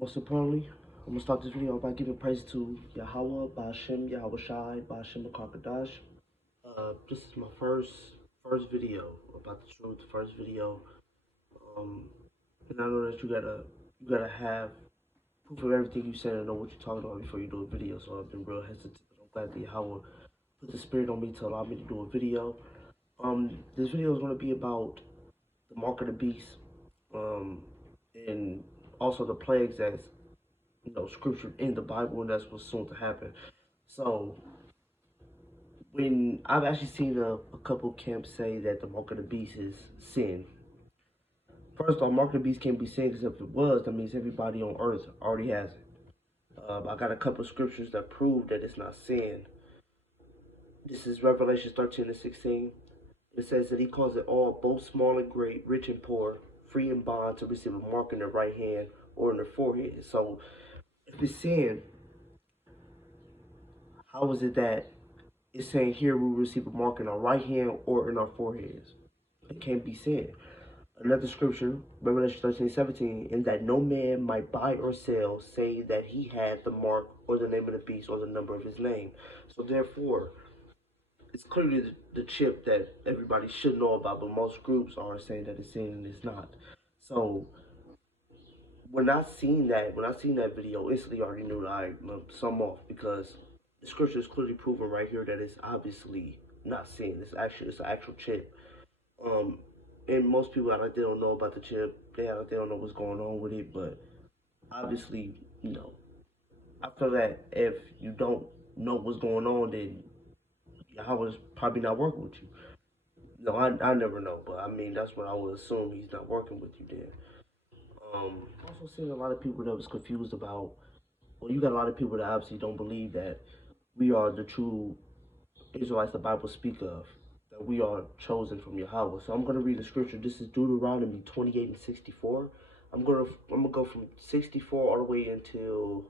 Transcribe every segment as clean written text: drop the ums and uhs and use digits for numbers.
Most importantly, I'm gonna start this video by giving praise to Yahweh, Ba'ashem, Yahweh Shai, Ba'ashem Kakadash. This is my first video about the truth, first video. Um, and I know that you gotta have proof of everything you said and know what you're talking about before you do a video. So I've been real hesitant. I'm glad that Yahweh put the spirit on me to allow me to do a video. This video is gonna be about the mark of the beast, um, and also the plagues that's scripture in the Bible, and that's what's soon to happen. So when I've actually seen a couple camps say that the mark of the beast is sin. First off, mark of the beast can't be sin because if it was, that means everybody on earth already has it. I got a couple scriptures that prove that it's not sin. This is Revelation 13 and 16. It says that he calls it all, both small and great, rich and poor, free and bond, to receive a mark in their right hand or in their forehead. So if it's sin, how is it that it's saying here we will receive a mark in our right hand or in our foreheads? It can't be sin. Another scripture, Revelation 13:17, in that no man might buy or sell, say that he had the mark or the name of the beast or the number of his name. So therefore, it's clearly the chip that everybody should know about, but most groups are saying that it's sin and it's not. So when I seen that video, instantly I already knew that I some off, because the scripture is clearly proven right here that it's obviously not sin. It's an actual chip. Um, and most people out there don't know about the chip. They don't know what's going on with it. But obviously, I feel that if you don't know what's going on, then Yahweh's probably not working with you. No, I never know, but I mean that's what I would assume. He's not working with you then. Also seen a lot of people that was confused about. Well, you got a lot of people that obviously don't believe that we are the true Israelites the Bible speak of, that we are chosen from Yahweh. So I'm going to read the scripture. This is Deuteronomy 28 and 64. I'm gonna go from 64 all the way until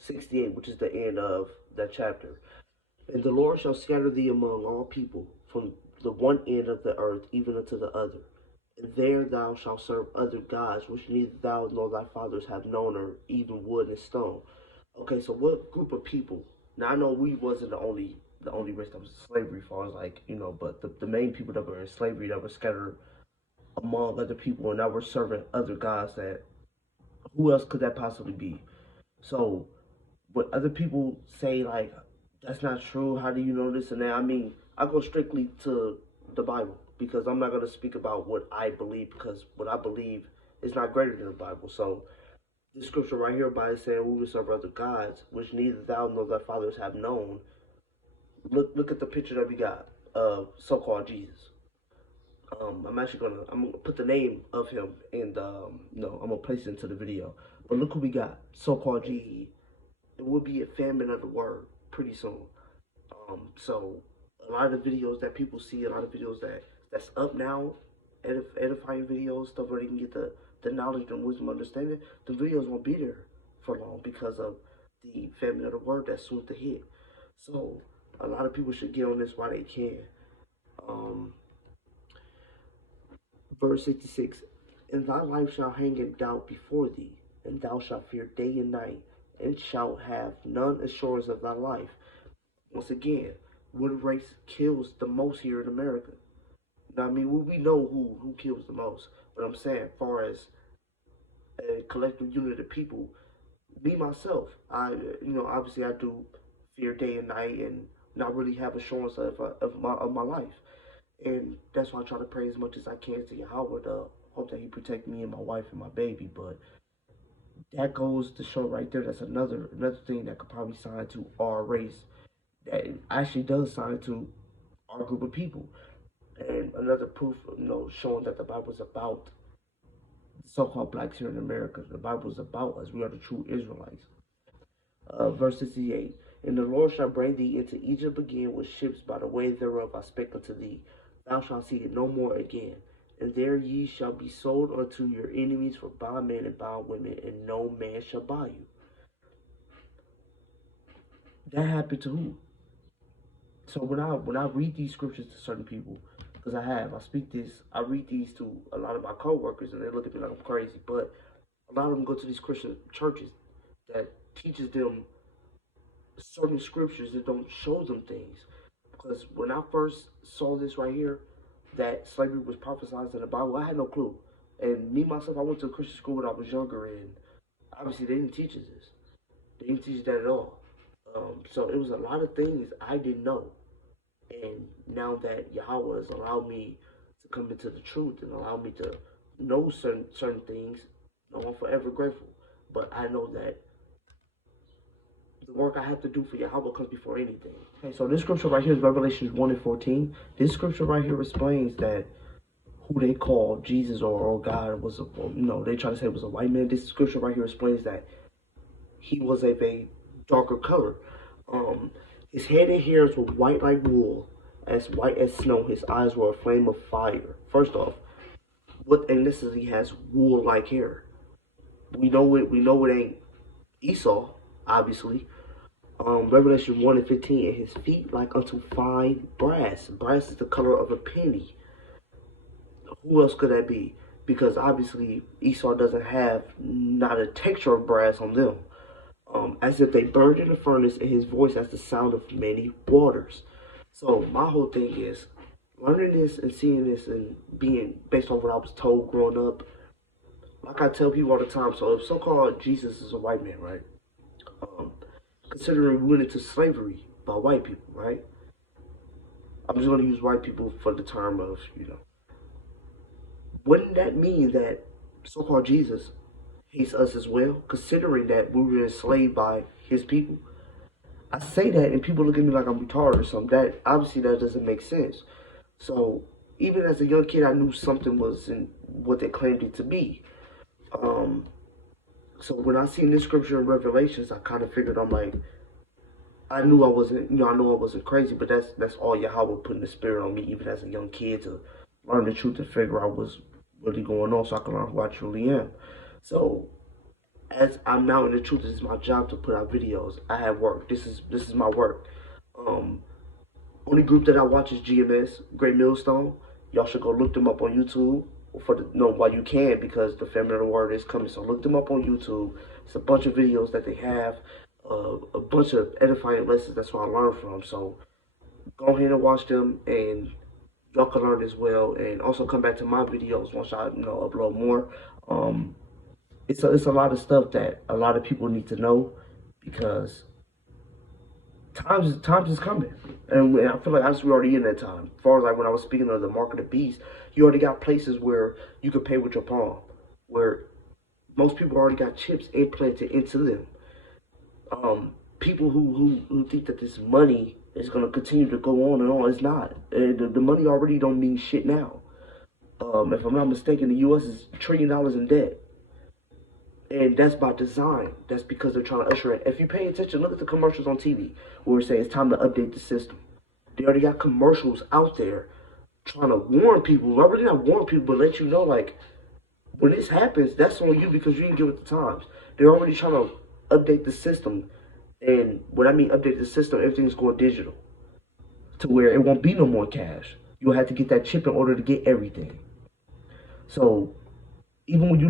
68, which is the end of that chapter. And the Lord shall scatter thee among all people, from the one end of the earth even unto the other. And there thou shalt serve other gods, which neither thou nor thy fathers have known, or even wood and stone. Okay, so what group of people? Now I know we wasn't the only race that was in slavery, as far as but the main people that were in slavery that were scattered among other people and that were serving other gods, that who else could that possibly be? So when other people say like that's not true, how do you know this and that? I mean, I go strictly to the Bible because I'm not gonna speak about what I believe, because what I believe is not greater than the Bible. So the scripture right here by saying we will serve other gods, which neither thou nor thy fathers have known. Look at the picture that we got of so-called Jesus. I'm gonna put the name of him and no, I'm gonna place it into the video. But look who we got, so-called Jesus. It will be a famine of the word pretty soon. So a lot of the videos that people see, a lot of videos that's up now, edifying videos, stuff where they can get the knowledge and wisdom, understanding, the videos won't be there for long because of the famine of the word that's soon to hit. So a lot of people should get on this while they can. Um, Verse 66, and thy life shall hang in doubt before thee, and thou shalt fear day and night, and shalt have none assurance of thy life. Once again, what race kills the most here in America? Now, I mean, we know who kills the most, but I'm saying, as far as a collective unit of people, me myself, obviously I do fear day and night and not really have assurance of my life. And that's why I try to pray as much as I can to Yahweh to hope that He protect me and my wife and my baby. But that goes to show right there. That's another thing that could probably sign to our race. That actually does sign to our group of people. And another proof, showing that the Bible is about the so-called blacks here in America. The Bible is about us. We are the true Israelites. Verse 68. And the Lord shall bring thee into Egypt again with ships by the way thereof I spake unto thee. Thou shalt see it no more again. And there ye shall be sold unto your enemies for bondmen and bondwomen, and no man shall buy you. That happened to who? So when I read these scriptures to certain people, because I read these to a lot of my coworkers, and they look at me like I'm crazy. But A lot of them go to these Christian churches that teaches them certain scriptures that don't show them things. Because when I first saw this right here, that slavery was prophesied in the Bible, I had no clue. And me myself, I went to a Christian school when I was younger, and obviously they didn't teach us this. They didn't teach that at all. So it was a lot of things I didn't know. And now that Yahweh has allowed me to come into the truth and allow me to know certain things, I'm forever grateful. But I know that the work I have to do for Yahweh comes before anything. Okay, so this scripture right here is Revelation 1 and 14. This scripture right here explains that who they call Jesus or God was they try to say it was a white man. This scripture right here explains that he was of a darker color. His head and hairs were white like wool, as white as snow. His eyes were a flame of fire. First off, what ethnicity has wool like hair? We know it ain't Esau, obviously. Revelation 1 and 15, and his feet like unto fine brass. Brass is the color of a penny. Who else could that be? Because obviously Esau doesn't have not a texture of brass on them. As if they burned in the furnace, and his voice has the sound of many waters. So my whole thing is learning this and seeing this and being based on what I was told growing up. Like I tell people all the time, so if so-called Jesus is a white man, right? Considering we went into slavery by white people, right? I'm just going to use white people for the term of, wouldn't that mean that so-called Jesus hates us as well, considering that we were enslaved by his people? I say that and people look at me like I'm retarded or something. That obviously that doesn't make sense. So even as a young kid, I knew something was in what they claimed it to be. So when I seen this scripture in Revelations, I kind of figured I knew I wasn't crazy, but that's all Yahweh put in the spirit on me, even as a young kid, to learn the truth and figure out what's really going on, so I can learn who I truly am. So as I'm now in the truth, this is my job to put out videos. I have work. This is my work. Only group that I watch is GMS, Great Millstone. Y'all should go look them up on YouTube while you can, because the family of the word is coming. So look them up on YouTube. It's a bunch of videos that they have, a bunch of edifying lessons. That's where I learned from. So go ahead and watch them, and y'all can learn as well. And also come back to my videos once I upload more. It's a lot of stuff that a lot of people need to know, because times is coming, and I feel like we're already in that time. As far as like when I was speaking of the mark of the beast, you already got places where you can pay with your palm, where most people already got chips implanted into them. People who think that this money is gonna continue to go on and on, it's not. The money already don't mean shit now. If I'm not mistaken, the U.S. is $1 trillion in debt. And that's by design. That's because they're trying to usher in. If you pay attention, look at the commercials on TV where we're saying it's time to update the system. They already got commercials out there trying to warn people. Well, really not warn people, but let you know, like, when this happens, that's on you because you didn't get with the times. They're already trying to update the system. And when I mean update the system, everything's going digital, to where it won't be no more cash. You'll have to get that chip in order to get everything. So even when you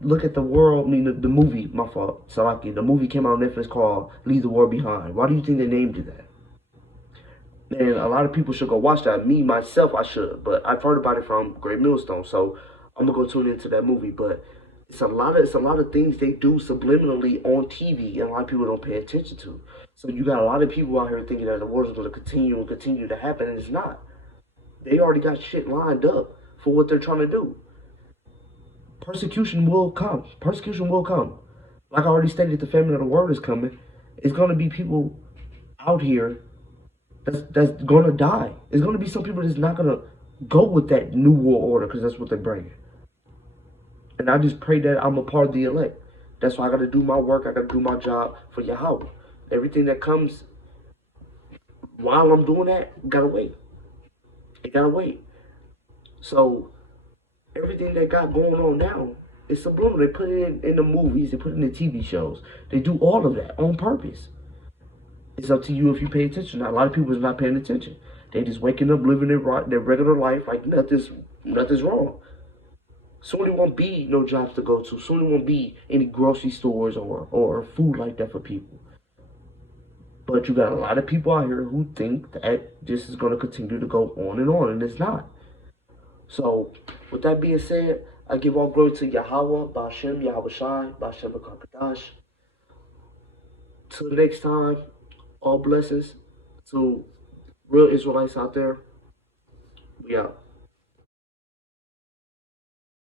look at the world, I mean the movie, my fault, Salaki, the movie came out on Netflix called Leave the World Behind. Why do you think they named it that? And a lot of people should go watch that. Me, myself, I should. But I've heard about it from Great Millstone, so I'm going to go tune into that movie. But it's a lot of things they do subliminally on TV, and a lot of people don't pay attention to. So you got a lot of people out here thinking that the war is going to continue to happen, and it's not. They already got shit lined up for what they're trying to do. Persecution will come. Persecution will come. Like I already stated, the family of the word is coming. It's going to be people out here that's going to die. It's going to be some people that's not going to go with that new world order, because that's what they're bringing. And I just pray that I'm a part of the elect. That's why I got to do my work. I got to do my job for Yahweh. Everything that comes while I'm doing that, got to wait. It got to wait. So everything they got going on now is subliminal. They put it in the movies, they put it in the TV shows. They do all of that on purpose. It's up to you if you pay attention. Now, a lot of people is not paying attention. They just waking up, living their regular life like nothing's wrong. Soon there won't be no jobs to go to. Soon there won't be any grocery stores or food like that for people. But you got a lot of people out here who think that this is going to continue to go on, and it's not. So, with that being said, I give all glory to Yahweh, Bashem, Yahweh Shai, Bashem Kadash. Till next time, all blessings to real Israelites out there. We out.